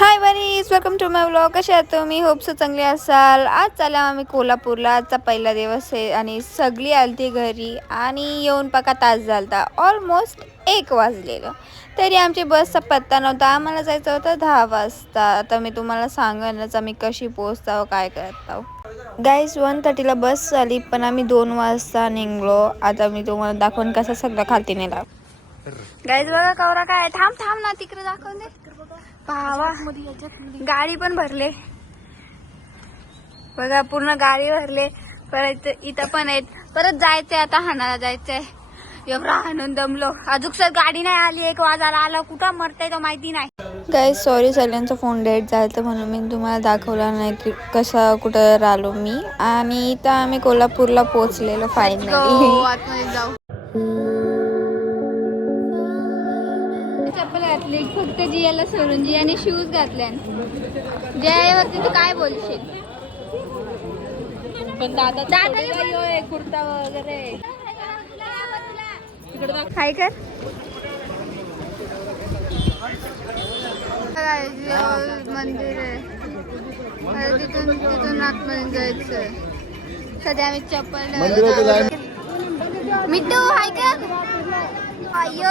हाय बरीज, welcome to my vlog. कसे आहात तुम्ही? होप सो चांगले असाल. आज चालला आम्ही कोल्हापूरला. आजचा पहिला दिवस आहे आणि सगळी आलती घरी आणि येऊन पका तास झालता. ऑलमोस्ट 1 वाजलेलं. तरी आमची बसचा पत्ता नव्हता. आम्हाला जायचं होतं 10 वाजता. आता मी तुम्हाला सांगेनच आम्ही कशी पोहोचतो, काय करत आहोत. गाईज 1:30ला बस आली, पण आम्ही 2 वाजता निघलो. आता मी तुम्हाला दाखवून कसं सगळं खालती नेला. गाईज बघा कवरा काय. थांब थांब ना, तिकडे दाखवून दे. भावा गाडी पण भरले बघा, पूर्ण गाडी भरले. परत इथं पण आहेत. परत जायचंय, आता हाणाला जायचंय. एवढा हाणून दमलो. अजून सर गाडी नाही आली. 1 वाजायला आलं. कुठं मरतंय तो माहिती नाही. गाईज सॉरी, सगळ्यांचा फोन डेट झाला म्हणून मी तुम्हाला दाखवला नाही की कसं कुठं राहिलो मी. आणि इथं आम्ही कोल्हापूरला पोहोचलेलो फायनली. आतमध्ये जाऊ. चप्पल घातली फक्त जियाला सोडून. जियाने शूज घातले. जयावरती तू काय बोलशील? पण दादा कुर्ता वगैरे काय कर. मंदिर आहे तिथून आतमध्ये जायचंय. सध्या आम्ही चप्पल मिठू हाय का. अयो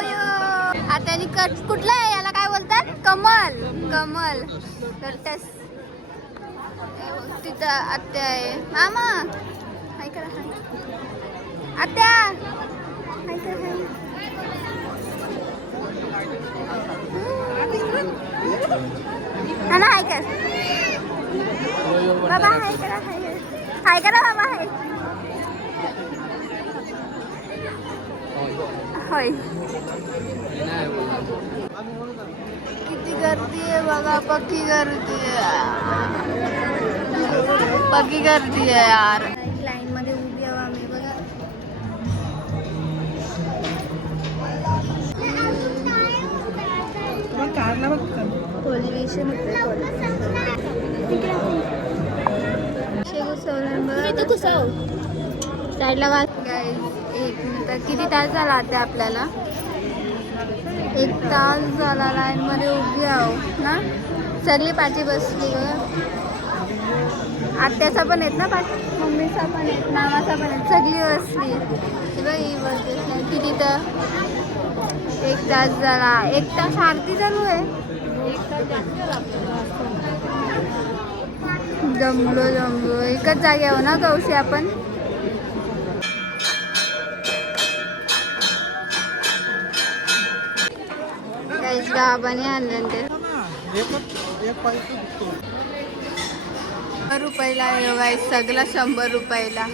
आता कुठला आहे, याला काय बोलतात? कमल. कमल तर तिथं आत्या आहे. मामा हाय करा. आत्या हाय करा. ना हाय कर बाबा. हाय करा. हाय करा बाबा. हाय होय. किती गर्दी आहे बघा. पक्की गर्दी आहे यार. लाईन मध्ये उभी आहो आम्ही बघा. साईडला किती तास झाला आता आपल्याला? 1 तास झाला लाईन मध्ये उभी आहो ना. सगळी पाठी बसली बघा. आत्याचा पण आहेत ना पाठी, मम्मीचा पण आहेत, मामाचा पण आहेत. सगळी बसली किती तर 1 तास झाला. 1 तास आरती चालू आहे. जमलो एकच जागेवर ना कौशी आपण. बाबाने आणलं ते 100 रुपयाला आहे. सगळं 100 रुपयाला.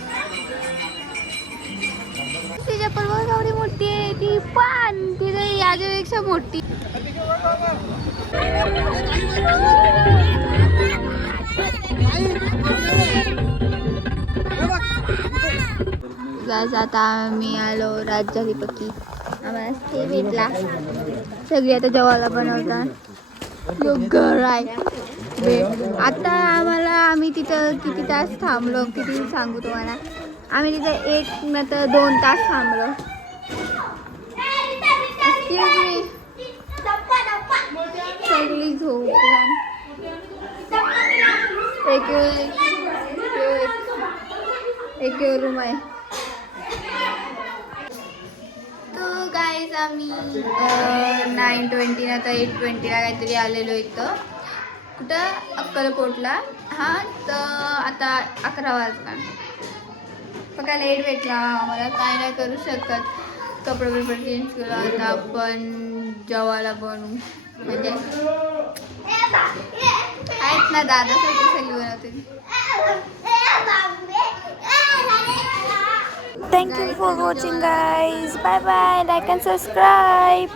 तिच्या पण एवढी मोठी आहे ती, पण तिथे याच्यापेक्षा मोठी. आता आम्ही आलो राजधानी पक्की. आम्हाला ते भेटला. सगळी आता जेवायला बनवतात. घर आहे आता आम्हाला. आम्ही तिथं किती तास थांबलो, किती सांगू तुम्हाला. आम्ही तिथं 1 नंतर 2 तास थांबलो. सगळी झोपला. एक रूम आहे. तो गाईज आम्ही 9:20 आता 8:20ला काहीतरी आलेलो इथं. कुठं? अक्कलकोटला. हां, तर आता 11 वाजता. बघा लेट भेटला आम्हाला. काय नाही करू शकत. कपडे बिपडे चेंज केलं. आता आपण जेवायला बनवू. म्हणजे आहेत ना दादासाठी सगळी बनवते. Thank you for watching guys. Bye bye. Like and subscribe.